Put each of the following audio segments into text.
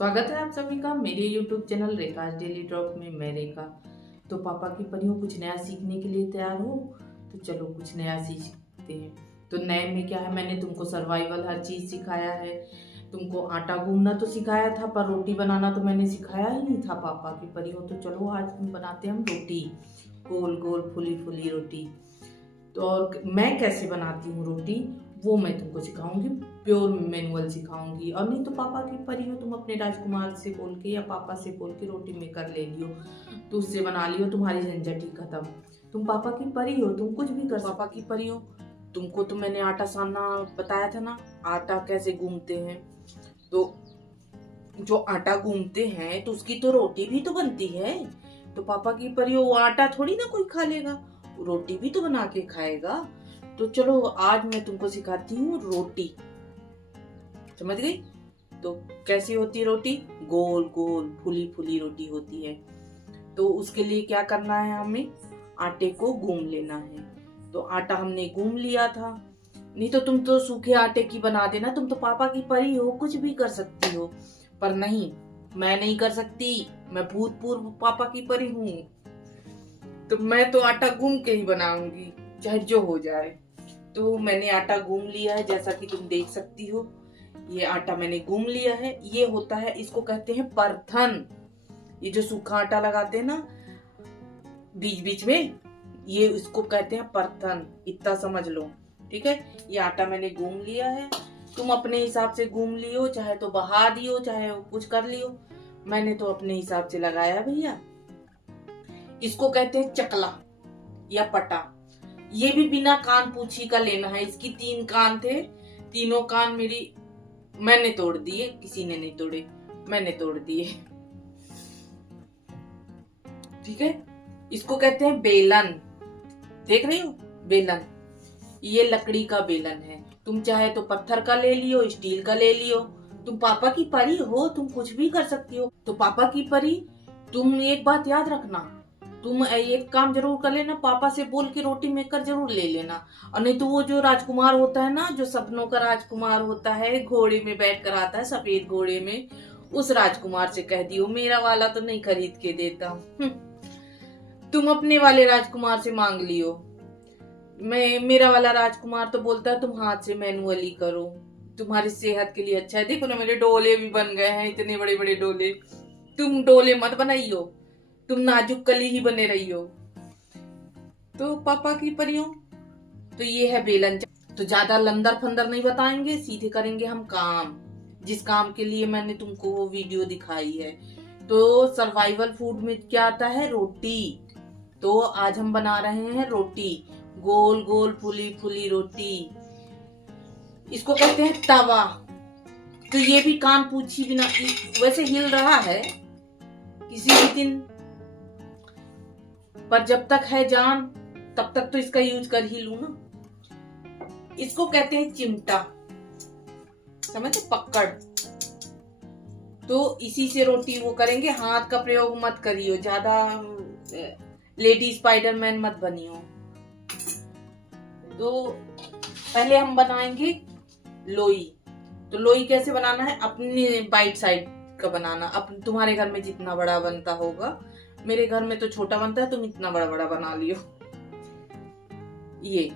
स्वागत है आप सभी का मेरे YouTube channel Rekha's daily drop में। मैं रेखा। तो पापा की परियों कुछ नया सीखने के लिए तैयार हो? तो चलो कुछ नया सीखते हैं। तो नए में क्या है, मैंने तुमको सर्वाइवल हर चीज़ सिखाया है। तुमको आटा गूंदना तो सिखाया था, पर रोटी बनाना तो मैंने सिखाया ही नहीं था पापा की परियों। तो चलो आज हम बनाते हैं रोटी, गोल गोल फुली फुली रोटी। तो और मैं कैसे बनाती हूँ रोटी वो मैं तुमको सिखाऊंगी, प्योर मैनुअल सिखाऊंगी। और नहीं तो पापा की परी हो, तुम अपने राजकुमार से बोल के या पापा से बोल के रोटी मेकर ले लियो, तो उससे बना लियो, तुम्हारी झंझट ही खत्म। तुम पापा की परी हो, तुम कुछ भी कर पापा की परी हो। तुमको तो मैंने आटा सानना बताया था ना, आटा कैसे गूंथते हैं। तो जो आटा गूंथते हैं तो उसकी तो रोटी भी तो बनती है। तो पापा की परी हो, वो आटा थोड़ी ना कोई खा लेगा, रोटी भी तो बना के खाएगा। तो चलो आज मैं तुमको सिखाती हूँ रोटी, समझ गई? तो कैसी होती है रोटी? गोल गोल फुली फुली रोटी होती है। तो उसके लिए क्या करना है, हमें आटे को गूंद लेना है। तो आटा हमने गूंद लिया था। नहीं तो तुम तो सूखे आटे की बना देना, तुम तो पापा की परी हो, कुछ भी कर सकती हो। पर नहीं, मैं नहीं कर सकती, मैं भूतपूर्व पापा की परी हूँ। तो मैं तो आटा गूंद के ही बनाऊंगी, चाहे जो हो जाए। तो मैंने आटा गूंद लिया है, जैसा कि तुम देख सकती हो। ये आटा मैंने गूंद लिया है। ये होता है, इसको कहते हैं परथन। ये जो सूखा आटा लगाते हैं ना बीच बीच में, ये इसको कहते हैं परथन। इतना समझ लो, ठीक है? ये आटा मैंने गूंद लिया है। तुम अपने हिसाब से गूंद लियो, चाहे तो बहा दियो, चाहे कुछ कर लियो। मैंने तो अपने हिसाब से लगाया भैया। इसको कहते हैं चकला या पटा। ये भी बिना कान पूछी का लेना है। इसकी 3 कान थे, तीनों कान मैंने तोड़ दिए, किसी ने नहीं तोड़े, मैंने तोड़ दिए, ठीक है? इसको कहते हैं बेलन। देख रही हो बेलन, ये लकड़ी का बेलन है। तुम चाहे तो पत्थर का ले लियो, स्टील का ले लियो। तुम पापा की परी हो, तुम कुछ भी कर सकती हो। तो पापा की परी, तुम एक बात याद रखना, तुम एक काम जरूर कर लेना, पापा से बोल के रोटी मेकर जरूर ले लेना। और नहीं तो वो जो राजकुमार होता है ना, जो सपनों का राजकुमार होता है, घोड़े में बैठ कर आता है, सफेद घोड़े में, उस राजकुमार से कह दियो मेरा वाला तो नहीं खरीद के देता। तुम अपने वाले राजकुमार से मांग लियो। मेरा वाला राजकुमार तो बोलता है तुम हाथ से मैनुअली करो, तुम्हारी सेहत के लिए अच्छा है। देखो ना मेरे डोले भी बन गए हैं, इतने बड़े बड़े डोले। तुम डोले मत बनाइयो, तुम नाजुक कली ही बने रहियो। तो पापा की परियों, तो ये है बेलन। तो ज्यादा लंदर फंदर नहीं बताएंगे, सीधे करेंगे हम काम, जिस काम के लिए मैंने तुमको वो वीडियो दिखाई है। तो सर्वाइवल फूड में क्या आता है? रोटी। तो आज हम बना रहे हैं रोटी, गोल गोल फुली फुली रोटी। इसको कहते हैं तवा। तो ये भी कान पूछी बिना, वैसे हिल रहा है किसी भी दिन, पर जब तक है जान तब तक तो इसका यूज कर ही लू ना। इसको कहते हैं चिमटा, समझे? पकड़। तो इसी से रोटी वो करेंगे, हाथ का प्रयोग मत करियो, ज्यादा लेडी स्पाइडरमैन मत बनियो। तो पहले हम बनाएंगे लोई। तो लोई कैसे बनाना है? अपने बाइट साइड का बनाना। अब तुम्हारे घर में जितना बड़ा बनता होगा, मेरे घर में तो छोटा बनता है, तुम इतना बड़ा बड़ा बना लियो। ये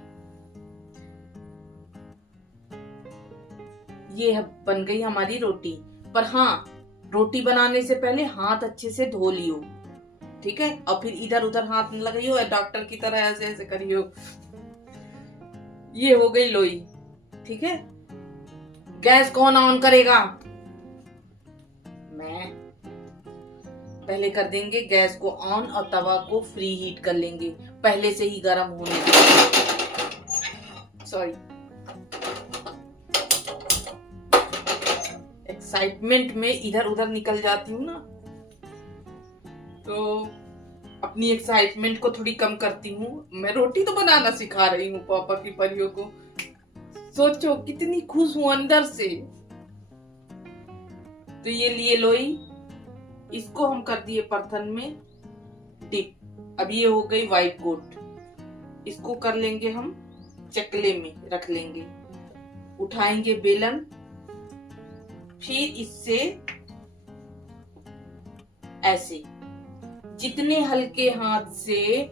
बन गई हमारी रोटी। पर हाँ, रोटी बनाने से पहले हाथ अच्छे से धो लियो, ठीक है? और फिर इधर उधर हाथ न लगाइयो, डॉक्टर की तरह ऐसे ऐसे करियो। ये हो गई लोई, ठीक है? गैस कौन ऑन करेगा? मैं। पहले कर देंगे गैस को ऑन और तवा को फ्री हीट कर लेंगे, पहले से ही गर्म होने देंगे। सॉरी, एक्साइटमेंट में इधर उधर निकल जाती हूँ ना, तो अपनी एक्साइटमेंट को थोड़ी कम करती हूँ। मैं रोटी तो बनाना सिखा रही हूँ पापा की परियों को, सोचो कितनी खुश हूं अंदर से। तो ये लिए लोई, इसको हम कर दिए परथन में डिप। अब ये हो गई व्हाइट कोट, इसको कर लेंगे हम चकले में रख लेंगे। उठाएंगे बेलन, फिर इससे ऐसे जितने हल्के हाथ से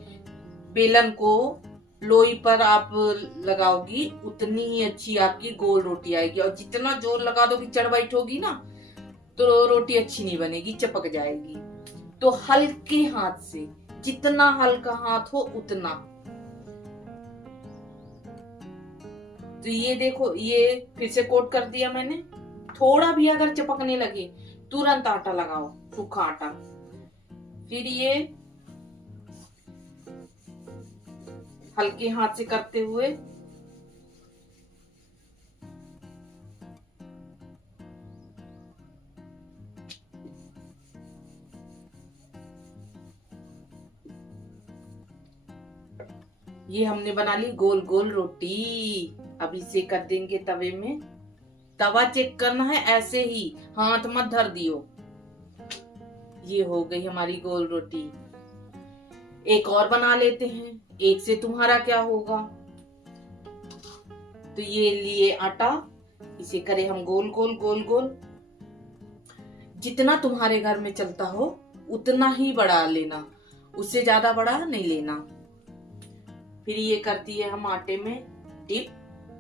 बेलन को लोई पर आप लगाओगी उतनी ही अच्छी आपकी गोल रोटी आएगी। और जितना जोर लगा दोगी चढ़ बैठोगी ना तो रोटी अच्छी नहीं बनेगी, चिपक जाएगी। तो हल्के हाथ से, जितना हल्का हाथ हो उतना। तो ये देखो, ये फिर से कोट कर दिया मैंने। थोड़ा भी अगर चिपकने लगे तुरंत आटा लगाओ, सूखा आटा। फिर ये हल्के हाथ से करते हुए ये हमने बना ली गोल गोल रोटी। अब इसे कर देंगे तवे में। तवा चेक करना है, ऐसे ही हाथ मत धर दियो। ये हो गई हमारी गोल रोटी। एक और बना लेते हैं, एक से तुम्हारा क्या होगा। तो ये लिए आटा, इसे करें हम गोल गोल गोल गोल। जितना तुम्हारे घर में चलता हो उतना ही बड़ा लेना, उससे ज्यादा बड़ा नहीं लेना। फिर ये करती है हम आटे में डिप।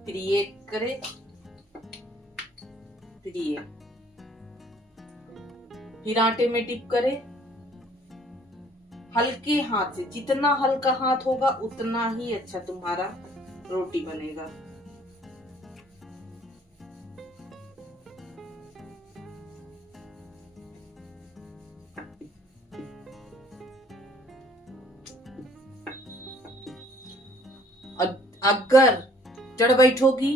फिर ये करे, फिर ये, फिर आटे में डिप करे हल्के हाथ से। जितना हल्का हाथ होगा उतना ही अच्छा तुम्हारा रोटी बनेगा। अगर चढ़ बैठोगी,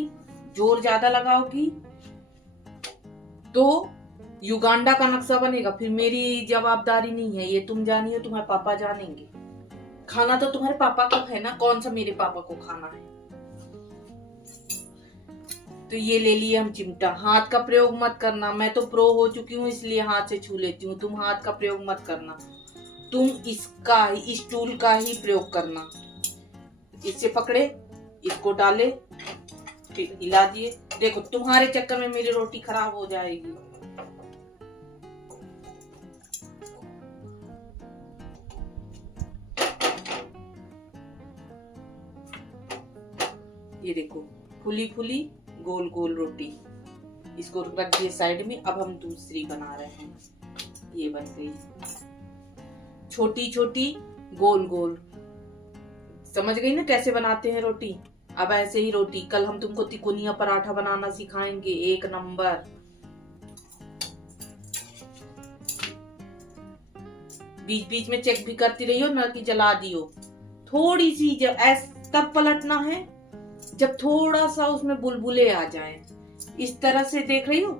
जोर ज्यादा लगाओगी तो युगांडा का नक्शा बनेगा। फिर मेरी जवाबदारी नहीं है, ये तुम जानिए, तुम्हारे पापा जानेंगे। खाना तो तुम्हारे पापा को है ना, कौन सा मेरे पापा को खाना है। तो ये ले लिए हम चिमटा। हाथ का प्रयोग मत करना, मैं तो प्रो हो चुकी हूँ इसलिए हाथ से छू लेती हूँ। तुम हाथ का प्रयोग मत करना, तुम इसका, इस टूल का ही प्रयोग करना। इससे पकड़े, इसको डाले, फिर हिला दिए। देखो तुम्हारे चक्कर में मेरी रोटी खराब हो जाएगी। ये देखो फुली फुली गोल गोल रोटी। इसको रख दिए साइड में। अब हम दूसरी बना रहे हैं। ये बन गई छोटी छोटी गोल गोल। समझ गई ना कैसे बनाते हैं रोटी। अब ऐसे ही रोटी, कल हम तुमको तिकोनिया पराठा बनाना सिखाएंगे, एक नंबर। बीच बीच में चेक भी करती रहियो ना कि जला दियो। थोड़ी सी जब तब पलटना है जब थोड़ा सा उसमें बुलबुले आ जाएं। इस तरह से देख रही हो,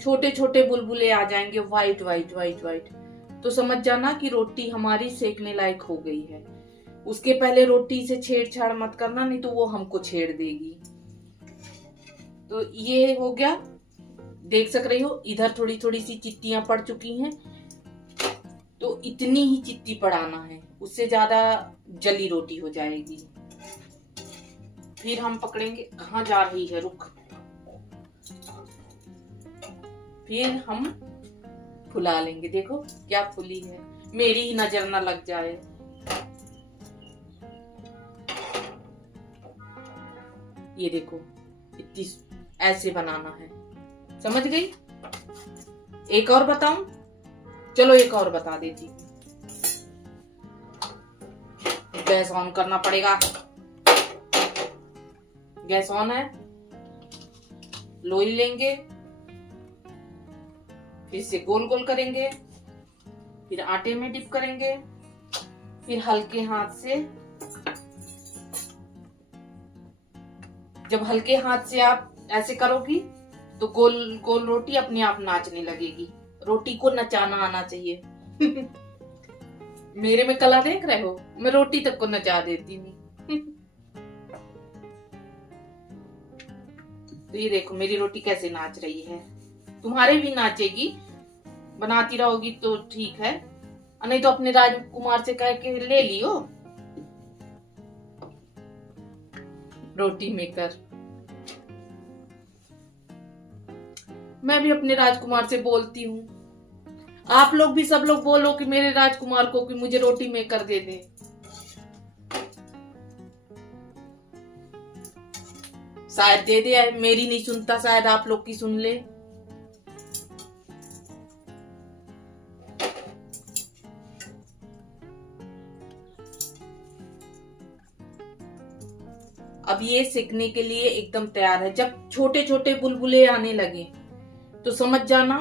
छोटे छोटे बुलबुले आ जाएंगे, व्हाइट व्हाइट व्हाइट व्हाइट, तो समझ जाना कि रोटी हमारी सेकने लायक हो गई है। उसके पहले रोटी से छेड़छाड़ मत करना, नहीं तो वो हमको छेड़ देगी। तो ये हो गया, देख सक रही हो इधर थोड़ी थोड़ी सी चित्तियां पड़ चुकी हैं। तो इतनी ही चित्ती पड़ाना है, उससे ज्यादा जली रोटी हो जाएगी। फिर हम पकड़ेंगे, कहाँ जा रही है, रुक। फिर हम फुला लेंगे। देखो क्या फुली है, मेरी ही नजर न लग जाए। ये देखो इतनी ऐसे बनाना है, समझ गई। एक और बताऊं? चलो एक और बता देती। गैस ऑन करना पड़ेगा। गैस ऑन है। लोई लेंगे, फिर से गोल गोल करेंगे, फिर आटे में डिप करेंगे, फिर हल्के हाथ से। जब हल्के हाथ से आप ऐसे करोगी तो गोल गोल रोटी अपने आप नाचने लगेगी। रोटी को नचाना आना चाहिए। मेरे में कला देख रहे हो, मैं रोटी तक को नचा देती हूँ। तो ये देखो मेरी रोटी कैसे नाच रही है। तुम्हारे भी नाचेगी, बनाती रहोगी तो ठीक है, नहीं तो अपने राजकुमार से कह के ले लियो रोटी मेकर। मैं भी अपने राजकुमार से बोलती हूँ, आप लोग भी सब लोग बोलो कि मेरे राजकुमार को कि मुझे रोटी मेकर दे दे। शायद दे दे, मेरी नहीं सुनता, शायद आप लोग की सुन ले। अब ये सेकने के लिए एकदम तैयार है। जब छोटे छोटे बुलबुले आने लगे तो समझ जाना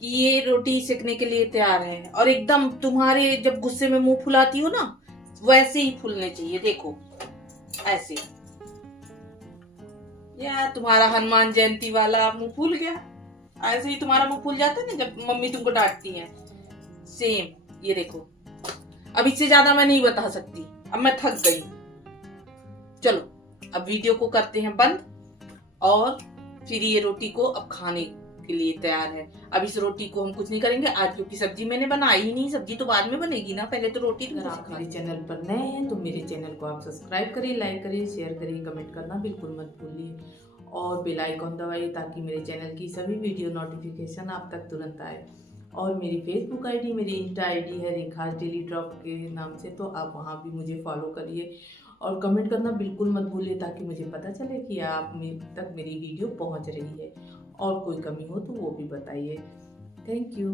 कि ये रोटी सेकने के लिए तैयार है। और एकदम तुम्हारे जब गुस्से में मुंह फुलाती हो ना, वैसे ही फूलने चाहिए। देखो ऐसे, या तुम्हारा हनुमान जयंती वाला मुंह फूल गया, ऐसे ही तुम्हारा मुंह फूल जाता है ना जब मम्मी तुमको डांटती है, सेम ये देखो। अब इससे ज्यादा मैं नहीं बता सकती, अब मैं थक गई। चलो अब वीडियो को करते हैं बंद, और फिर ये रोटी को अब खाने के लिए तैयार है। अब इस रोटी को हम कुछ नहीं करेंगे आज, क्योंकि सब्जी मैंने बनाई ही नहीं, सब्जी तो बाद में बनेगी ना, पहले तो रोटी। अगर आप मेरे चैनल पर नए हैं तो मेरे चैनल को आप सब्सक्राइब करिए, लाइक करिए, शेयर करिए, कमेंट करना बिल्कुल मत भूलिए, और बेल आइकॉन दबाइए ताकि मेरे चैनल की सभी वीडियो नोटिफिकेशन आप तक तुरंत आए। और मेरी फेसबुक आईडी, मेरी इंस्टा आईडी है रेखाज डेली ड्रॉप के नाम से, तो आप वहाँ भी मुझे फॉलो करिए और कमेंट करना बिल्कुल मत भूलिए ताकि मुझे पता चले कि आप तक मेरी वीडियो पहुँच रही है। और कोई कमी हो तो वो भी बताइए। Thank you.